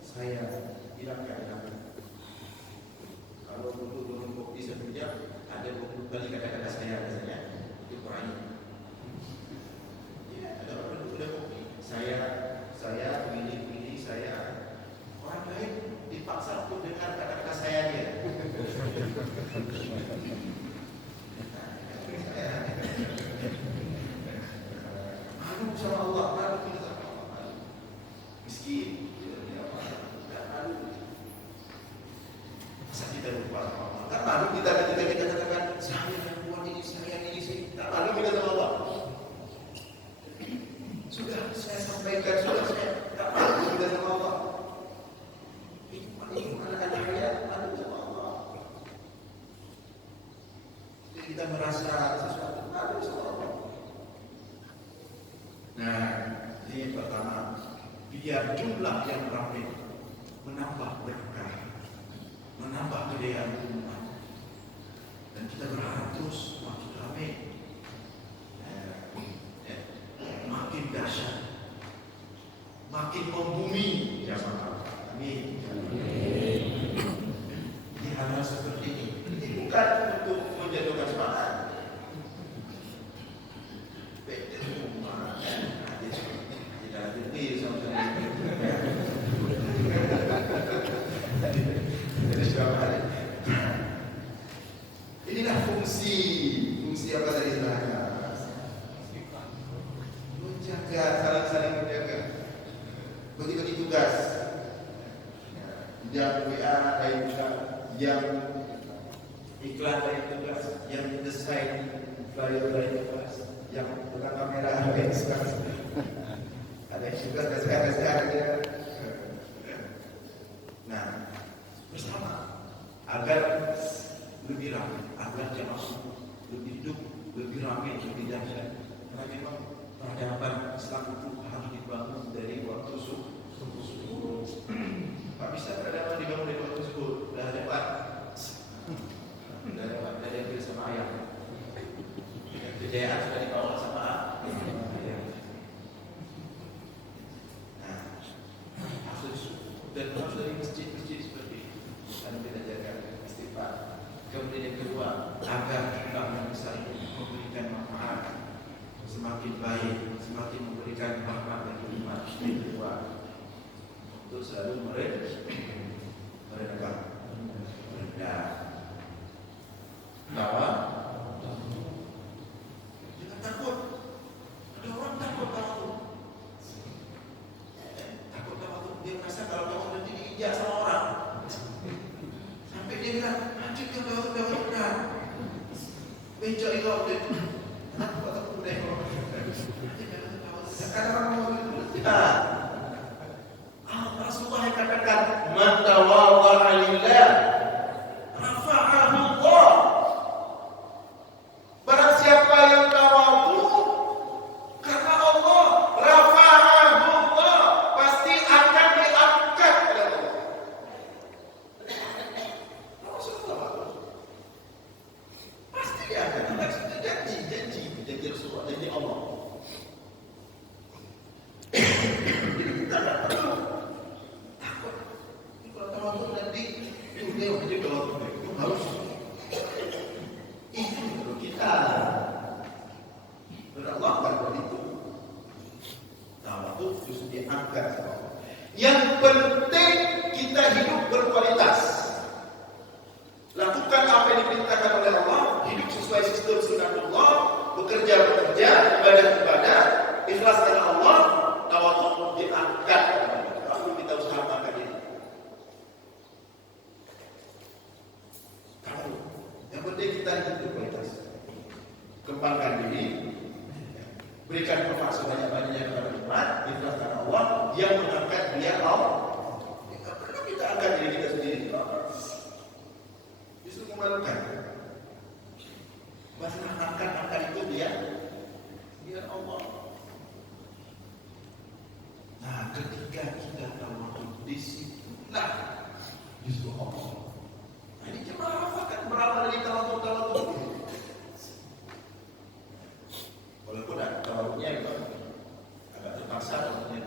Saya hilangkan. Kalau dulu kopi satu jam ada 20 kali kata-kata saya biasanya itu kurangi. Ya ada orang dulu udah kopi. Saya pilih saya. Orang lain dipaksa untuk dengar kata-kata saya dia. Malu sama Allah, malu kita sama Allah. Miskin, tidak malu. Masa kita lupa sama Allah? Tak malu kita ketika kita katakan saya yang buat ini, saya ini, tak malu kita sama Allah. Sudah saya sampaikan, sudah saya tak malu kita sama Allah. Ini anak-anak saya malu sama Allah. Kita merasa sesuatu malu sama Allah. Nah, ini pertama, biar jumlah yang ramai menambah berkah, menambah kejayaan umat, dan kita berharap terus makin ramai, makin dahsyat, makin membumi. Jamaah, amin. Ini hal seperti ini. Ini bukan untuk menjatuhkan semangat. Inilah fungsi apa tadi istilahnya? Menjaga, saling menjaga. Bagi-bagi tugas. Yang WA lain juga, yang iklan lain tugas, yang desain flyer lain tugas, yang tukang kamera lain tugas. Ada yang tugas sekarang dia. Nah, bersama agar lebih ramai, agar jamaah lebih hidup, lebih ramai, lebih dahsyat. Karena memang peradaban Islam itu harus dibangun dari waktu subuh. Tak bisa peradaban dibangun dari waktu subuh. Dah lewat. Dah lewat dari yang sama ayah. Kejayaan sudah dibawa sama ayah. Nah, harus dan harus dari masjid-masjid seperti itu. sama kita jaga istighfar. Kemudian yang kedua, agar kita bisa memberikan manfaat semakin baik, semakin memberikan manfaat bagi umat. Yang kedua, untuk selalu merendah. Bahwa jangan takut. Ada orang takut tahu. Takut tahu dia merasa kalau kamu nanti diinjak sama orang. Sampai dia bilang, anjir dia udah benar. Becok itu waktu itu. Kenapa kok takut udah? Sekarang orang mau itu. Rasulullah yang katakan, "Man tawadha'a lillah, rafa'ahu Allah." Barang siapa yang tawadhu karena Allah, rafa'ahu Allah, pasti akan diangkat oleh Allah. Rasulullah pasti akan diangkat. Janji Rasulullah, janji Allah. Jadi kita tak perlu takut. Kalau tawadhu nanti dunia menjadi tawadhu itu harus itu untuk kita. Dan Allah akan begitu. Tawadhu justru diangkat sama Allah. Yang penting kita hidup berkualitas. Lakukan apa yang diperintahkan oleh Allah, hidup sesuai sistem sunnatullah, bekerja, ibadah, ikhlas karena Allah, tawadhu diangkat. Lalu kita usahakan ini. Tahu. Yang penting kita hidup berkualitas. Kembangkan diri, berikan manfaat sebanyak-banyaknya kepada umat, ikhlas karena Allah yang mengangkat dia Allah. Karena kita angkat diri kita sendiri, justru memalukan. Masalah angkat itu dia Allah. Nah, ketika kita tawadhu di situlah justru Allah. Nah, ini jemaah akan berawal dari tawadhu. Walaupun ada tawadhunya itu agak terpaksa maksudnya.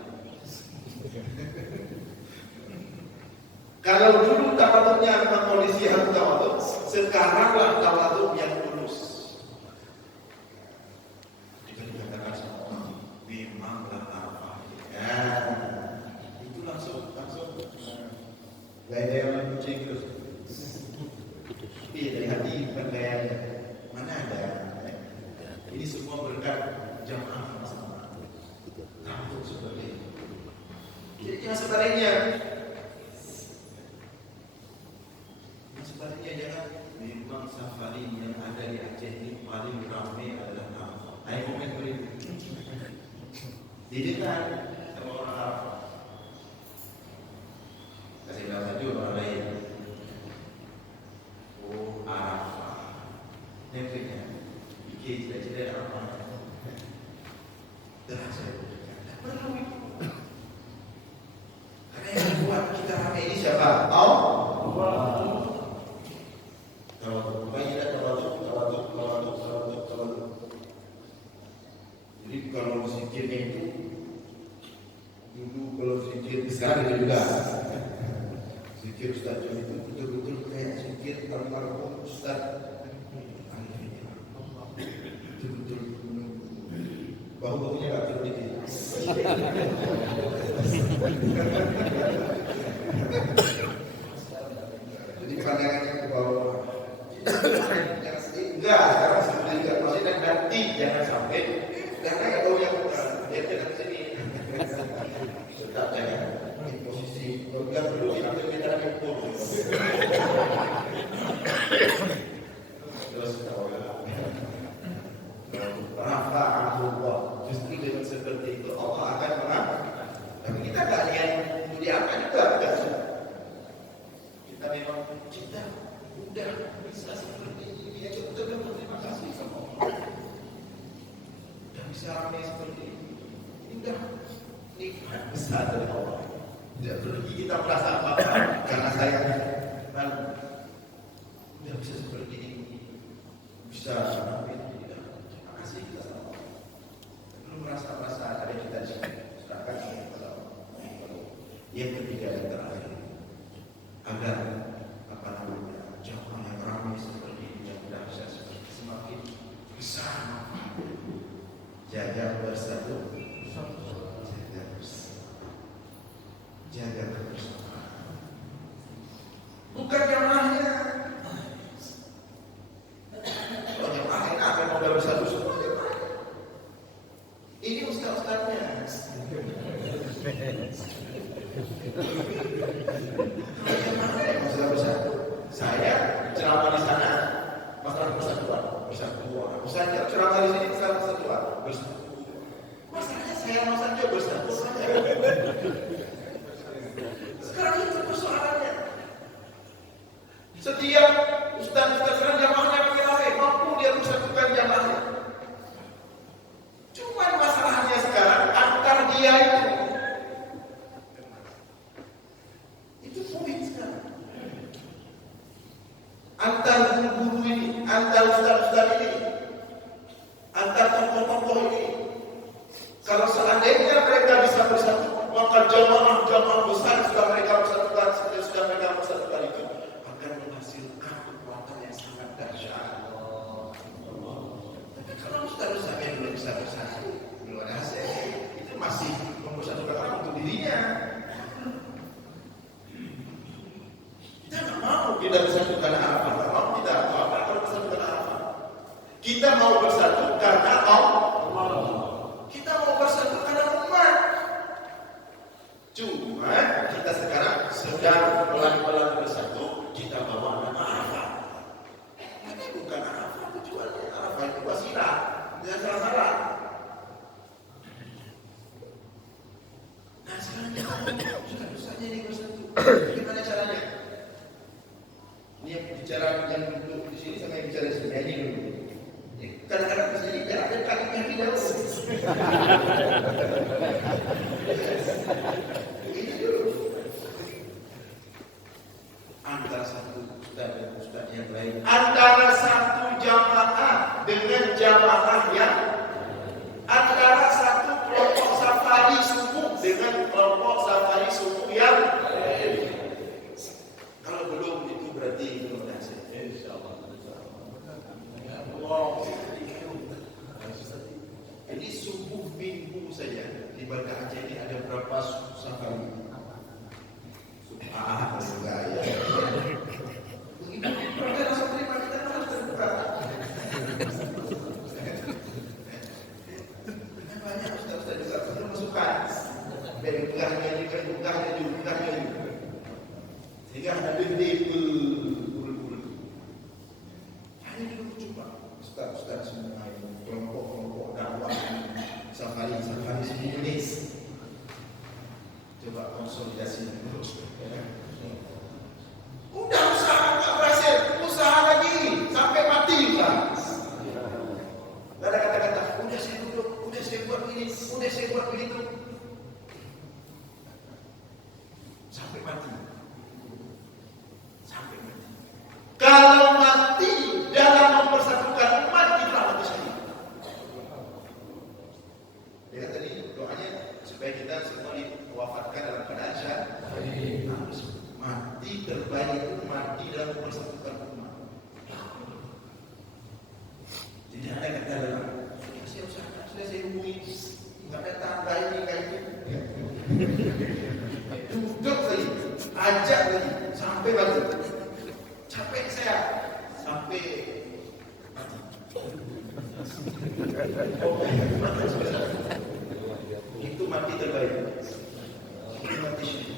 Kalau dulu tawadhunya memang kondisi harus tawadhu, sekaranglah tawadhu yang tulus. Kita dikatakan sama orang, memanglah apa? Ya, itu langsung gaya orang kucing terus. Iya dari hati bukan gayanya. Mana ada? Ini semua berkat jamaah sama-sama. Takut seperti itu. Jadi jangan sebaliknya. Sebaliknya jangan. Memang safari yang ada di Aceh ini paling ramai adalah Arafah. Ayo komen beribu. Didengar sama orang Arafah. Kasih tahu saja orang lain. Oh Arafah. Tentunya. Bikin cita-cita Arafah. Terasa. Tak perlu itu. Karena yang buat kita ramai ini siapa? Allah. Tawadhu. Jadi kalau zikirnya itu dulu kalau zikir sekarang itu juga zikir Ustaz Jom itu betul-betul kayak zikir almarhum Ustaz betul-betul bau-baunya gak turun dikit. Jadi pandangannya ke bawah. Enggak, sekarang seperti enggak maksudnya nanti jangan sampai karena ya bau yang dia tidak sini. Tetap jangan di posisi program dulu sampai kita impor. Terus rafa'ahullah. Justru dengan seperti itu Allah akan mengangkat. Tapi kita enggak lihat diangkat juga enggak. Kita memang cinta udah bisa seperti ini aja udah berterima kasih sama Allah. Udah bisa ramai seperti ini. Udah nikmat besar dari Allah. Tidak perlu kita merasa apa-apa karena saya kan udah bisa seperti ini. Bisa ramai tidak. Terima kasih kita sama Allah. Belum merasa ada kita di sini. Serahkan kepada Allah. Yang ketiga dan terakhir agar Setiap ustaz-ustaz sekarang jamaahnya pakai mampu dia persatukan jamaahnya. Cuma masalahnya sekarang antar dia itu poin sekarang. Antar guru ini, antar ustaz-ustaz ini, antar tokoh-tokoh ini. Kalau seandainya mereka bisa bersatu, maka jamaah-jamaah besar sudah mereka bersatukan, itu akan menghasilkan kekuatan yang sangat dahsyat. Tapi kalau ustaz-ustaz yang belum bisa bersatu, belum ada hasil, itu masih mempersatukan orang untuk dirinya. Kita nggak mau kita bersatukan Arafah, nggak mau kita apa kalau bersatukan Arafah. Kita mau bersatu karena Allah. Kita mau bersatu karena umat. Cuma kita sekarang sedang pelan-pelan bersatu. Kita bawa nama Arafah. Ini bukan Arafah tujuannya. Arafah itu wasilah. Jangan salah-salah. Nah sekarang kita susah-susahnya ini bersatu. Gimana caranya? Ini yang bicara yang duduk di sini sama yang bicara di sini aja dulu. Kadang-kadang di sini biar ada kakinya di dalam. Ini dulu. Antara satu ustaz dan ustaz yang lain. Antara satu jamaah dengan jamaah yang antara satu kelompok safari suku dengan kelompok safari suku yang lain. Kalau belum itu berarti belum hasil. Insyaallah. Allah. Jadi subuh minggu saja di Banda Aceh ini ada berapa safari? Enggak ya. Begitu perjalanan safari kita harus terbuka. Banyak ustaz-ustaz juga belum masukkan. Dari bukahnya juga. Sehingga ada benda bul. Hanya dulu coba ustaz-ustaz semua ini kelompok-kelompok dakwah safari sejenis. Coba konsolidasi dulu. Udah usaha nggak berhasil, usaha lagi sampai mati ustaz. Gak ada kata-kata, udah saya duduk, udah saya buat ini, udah saya buat begitu. Sampai mati. Kalau mati dalam mempersatukan umat, itulah mati syahid. Ya tadi doanya supaya kita semua diwafatkan dalam keadaan syahid. Mati terbaik itu mati dalam mempersatukan umat. Tidak ada kata dalam. Sudah saya hubungi, nggak ada tanda ini kayak itu. Duduk lagi, ajak lagi, sampai mati. Capek saya sampai mati. Itu mati terbaik. Itu mati syahid.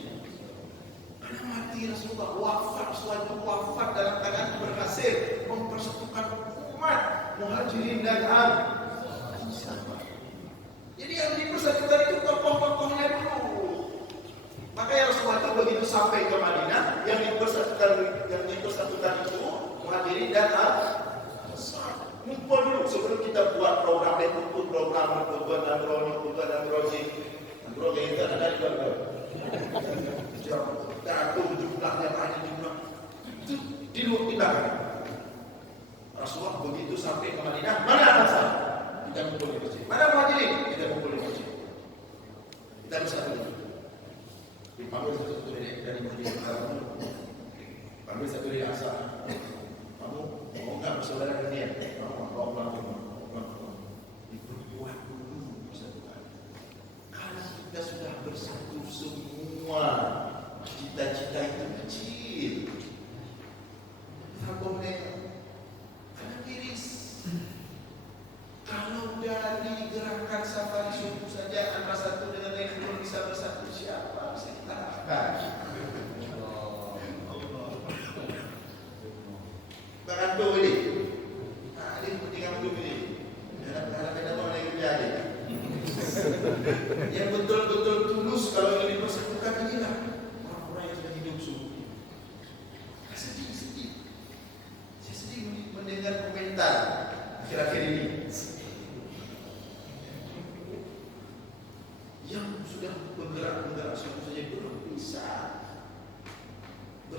Karena mati Rasulullah wafat dalam keadaan berhasil mempersatukan umat muhajirin dan ansar. Jadi yang dipersatukan itu tokoh-tokohnya dulu. Makanya Rasulullah itu begitu sampai ke Madinah, yang dipersatukan itu muhajirin dan ansar. Ngumpul dulu sebelum kita buat program Android itu ada juga. Jatuh jumlahnya banyak jumlah. Itu di belakang. Rasulullah begitu sampai ke Madinah, mana ansar? Kita kumpul di masjid. Mana muhajirin? Kita kumpul di masjid. Kita bersatu. Dipanggil satu dari masjid kamu, panggil satu dari asal. Kamu mau nggak bersaudara dengan dia? Kamu mau pulang. Diperkuat dulu persatukan. Kalau kita sudah bersatu semua, cita-cita itu kecil. Tak boleh karena tiris. Kalau dari gerakan safari subuh saja antara satu dengan lain belum bisa bersatu, siapa bisa kita harapkan?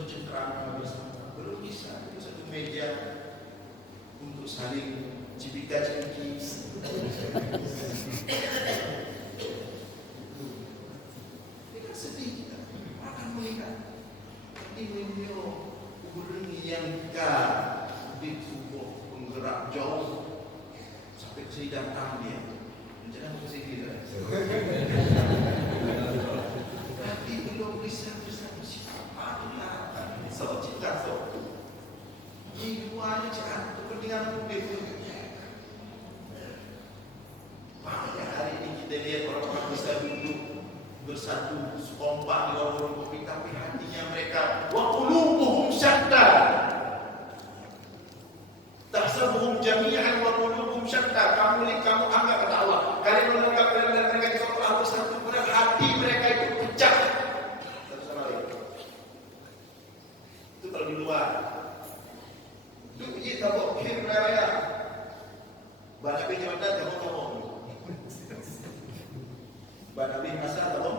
bercengkrama bersama, berpisah di satu meja untuk saling cipika-cipiki. Ini kan sedih kita akan melihat ini uring yang di tubuh penggerak jauh sampai sini datang dia. Jangan ke sini dah. Tapi belum bisa siapa itulah so cinta so. Ini semuanya cakap kepentingan publik. Makanya hari ini kita lihat orang-orang bisa duduk bersatu sekompak di warung kopi, tapi hatinya mereka wa qulubuhum syatta. Tahsabuhum jami'an wa qulubuhum syatta. Kamu anggap kata Allah, kalian menganggap mereka itu seolah bersatu, padahal hati mereka itu pecah satu sama lain. Itu kalau di luar. Duk je tabok khir raya. Banyak jabatan tabok. Banyak masa tabok.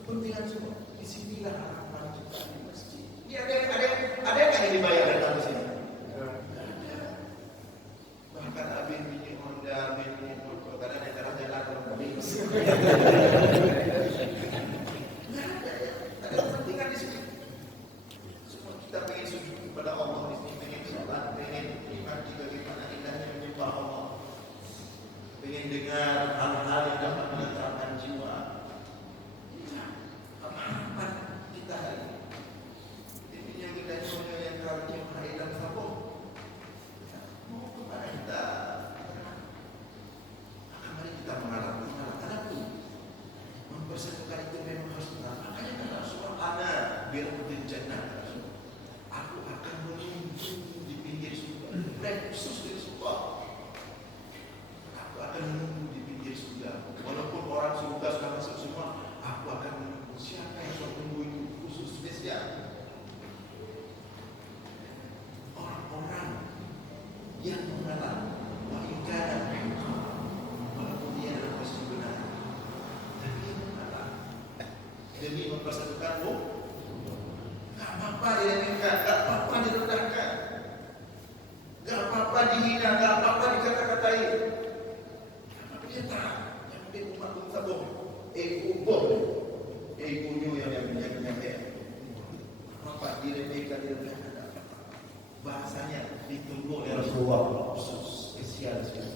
Kepentingan semua. Di sinilah harapan kita di masjid. Ini ada yang dibayar datang ke sini. Bahkan abin ini Honda, abin ini kadang ada jalan-jalan orang abin. Ada kepentingan di sini. Semua kita ingin sujud kepada Allah di sini, ingin sholat, ingin nikmati bagaimana indahnya menyembah Allah, ingin dengar hal-hal yang dapat menenteramkan jiwa. Harapan kita hari ini yang kita punya yang kami hari dan sabuk mau kepada kita akan mari kita mengharapkan itu mempersatukan itu memang harus kita. Makanya kata Rasulullah, ana biar mutin jannah, aku akan menunggu di pinggir surga. Brand khusus di surga, aku akan menunggu di pinggir surga. Walaupun orang surga sudah masuk semua, aku akan menunggu. Siapa yang sudah menunggu itu khusus spesial? Orang-orang yang mengenal wahikana, walaupun dia adalah pasti benar, tapi mengenal demi mempersatukanmu. Gak apa-apa diremehkan, gak apa-apa direndahkan, gak apa-apa dihina, gak apa-apa dikata-katai. Tapi dia tahu yang penting umat sabung, egonya yang apa diremehkan, direndahkan. Bahasanya ditunggu oleh Rasulullah khusus spesial sekali.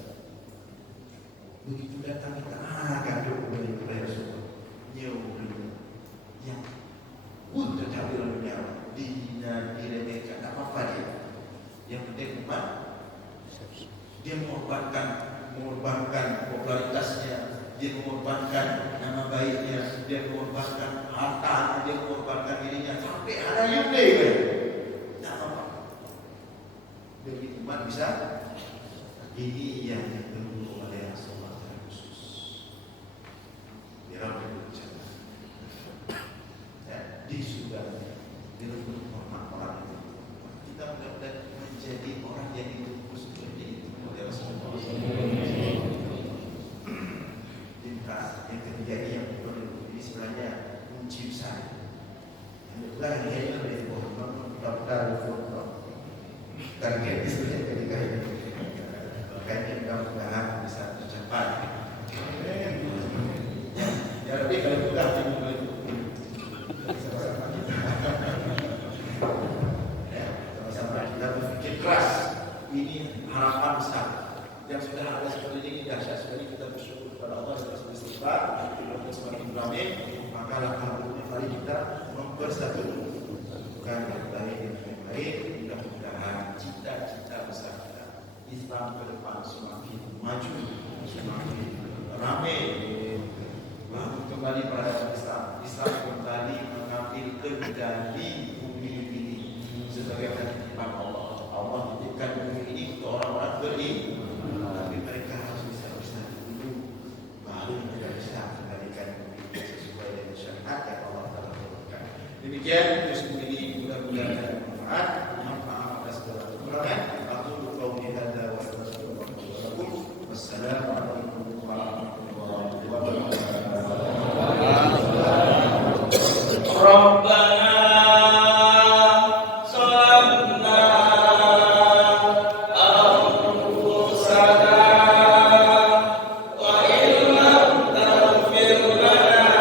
Begitu datang kita gaduh oleh Rasulullah, yang pun tetap dunia dihina, diremehkan, tak apa-apa dia. Yang penting umat, dia mengorbankan popularitasnya, dia mengorbankan nama baiknya, dia mengorbankan harta, dia mengorbankan dirinya sampai ada yang lain. Tak apa-apa. Demi umat bisa. Ini yang ditunggu oleh Rasulullah khusus. Biar di surga, di lembut orang-orang itu. Kita mudah-mudahan menjadi orang yang ditunggu seperti itu oleh Rasulullah. Cinta yang ketiga ini yang ini sebenarnya kunci besar. Yang kedua ini lebih daftar foto. Target sebenarnya ketiga ini. Makanya mudah-mudahan bisa tercapai. Ya lebih kalau sudah sama-sama kita berpikir keras. Ini harapan besar yang sudah ada seperti ini, dahsyat sekali. Kita bersyukur kepada Allah yang telah bersifat dan semakin ramai. Maka alhamdulillah mari kita mempersatukan yang baik dengan yang baik. Mudah-mudahan cita-cita besar kita Islam ke depan semakin maju, semakin ramai. Bangun kembali pada Islam kembali mengambil kendali bumi ini sebagai titipan Allah. Allah titipkan bumi ini untuk orang-orang beriman, tapi mereka harus bisa bersatu dulu, baru mereka bisa kembalikan bumi ini sesuai dengan syariat yang Allah telah tentukan. Demikian diskusi ini mudah-mudahan bermanfaat. Mohon maaf atas segala kekurangan. Aku qauli hadza wa astaghfirullah li wa lakum. Wassalamualaikum warahmatullahi wabarakatuh. Rabbana zalamna anfusana wa illam taghfir lana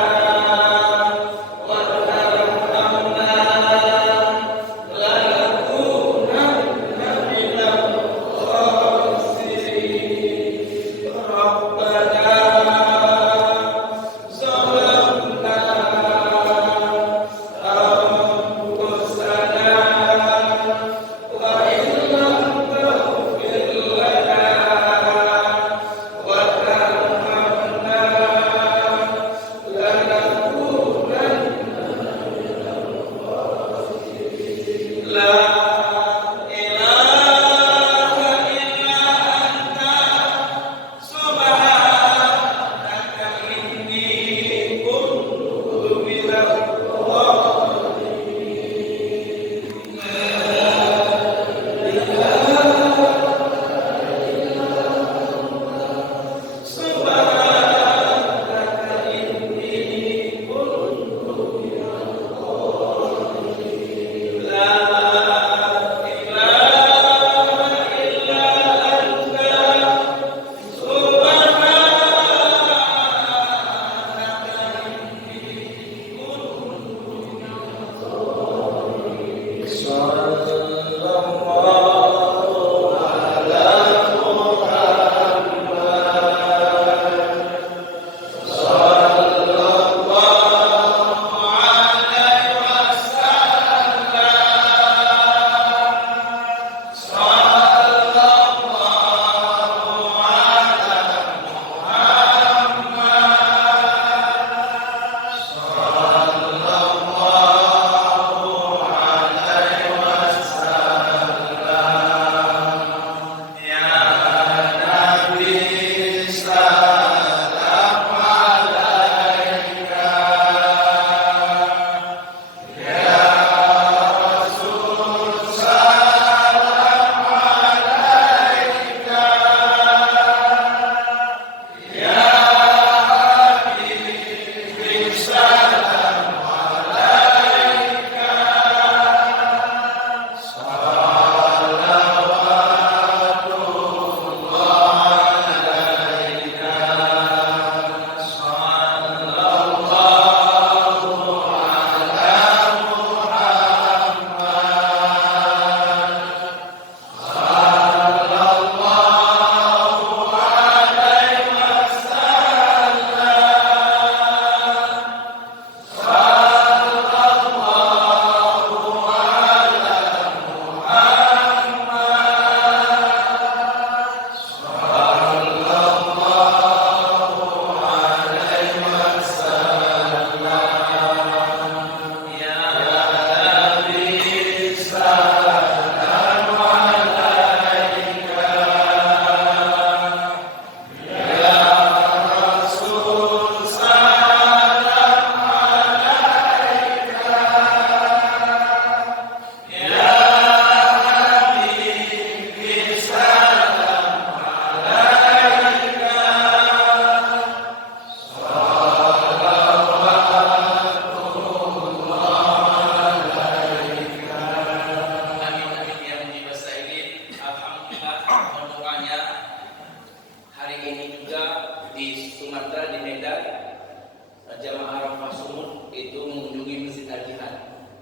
wa tarhamna lanakunanna minal khasirin. Rabbana zalamna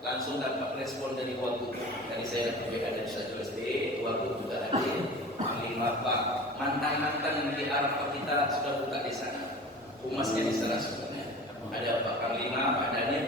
langsung dapat respon dari waktu. Tadi saya WA dari Sajul SD, waktu juga hadir. Panglima Pak, mantan-mantan di Arafah kita sudah buka di sana. Humasnya di sana sebenarnya. Ada Pak Panglima, Pak Daniel,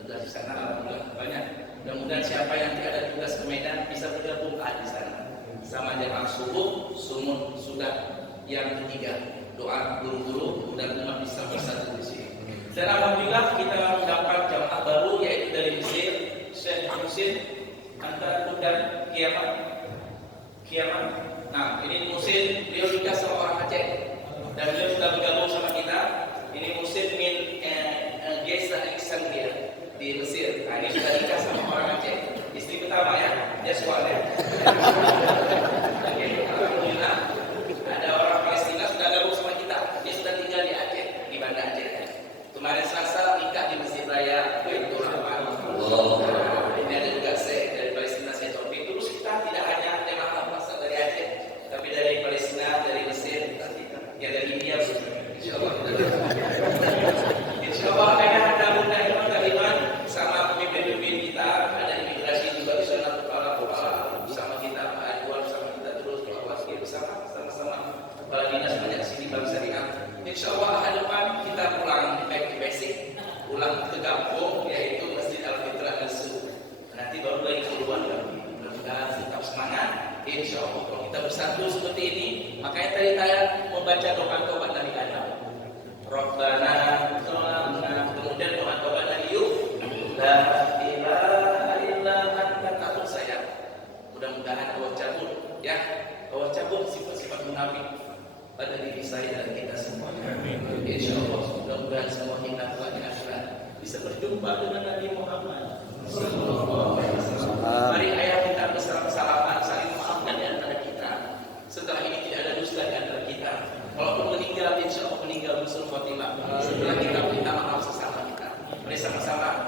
sudah di sana alhamdulillah banyak. Mudah-mudahan siapa yang tidak ada tugas ke Medan bisa bergabung di sana. Sama jamaah subuh, sumur sudah yang ketiga. Doa guru-guru dan umat bisa bersatu di sini. Dan alhamdulillah kita mendapat jamaah baru yaitu dari Mesir, Syekh Musin antara dan Kiamat. Nah, ini Musin beliau nikah sama orang Aceh dan beliau sudah bergabung sama kita. Ini Musin min Geza Alexandria di Mesir. Nah, ini sudah nikah sama orang Aceh. Istri pertama ya, dia suami. Alhamdulillah ada orang Palestina sudah gabung sama kita. Dia sudah tinggal di Aceh, di Banda Aceh. Kemarin Selasa nikah di Masjid Raya Baitur bersatu seperti ini. Makanya tadi saya membaca doa tobat Nabi Adam. Rabbana zalamna, kemudian doa tobat Nabi Yub, la ilaha illa anta, takut saya. Mudah-mudahan Allah cabut, ya, Allah cabut sifat-sifat munafik pada diri saya dan kita semua. Insya Allah, mudah-mudahan semua kita buat di akhirat bisa berjumpa dengan Nabi Muhammad Sallallahu Alaihi Wasallam. Mari ayah kita bersalaman, saling memaafkan di antara kita. Setelah ini tidak ada dusta di antara kita. Walaupun meninggal, insya Allah meninggal husnul khotimah. Setelah kita minta maaf sesama kita. Mari sama-sama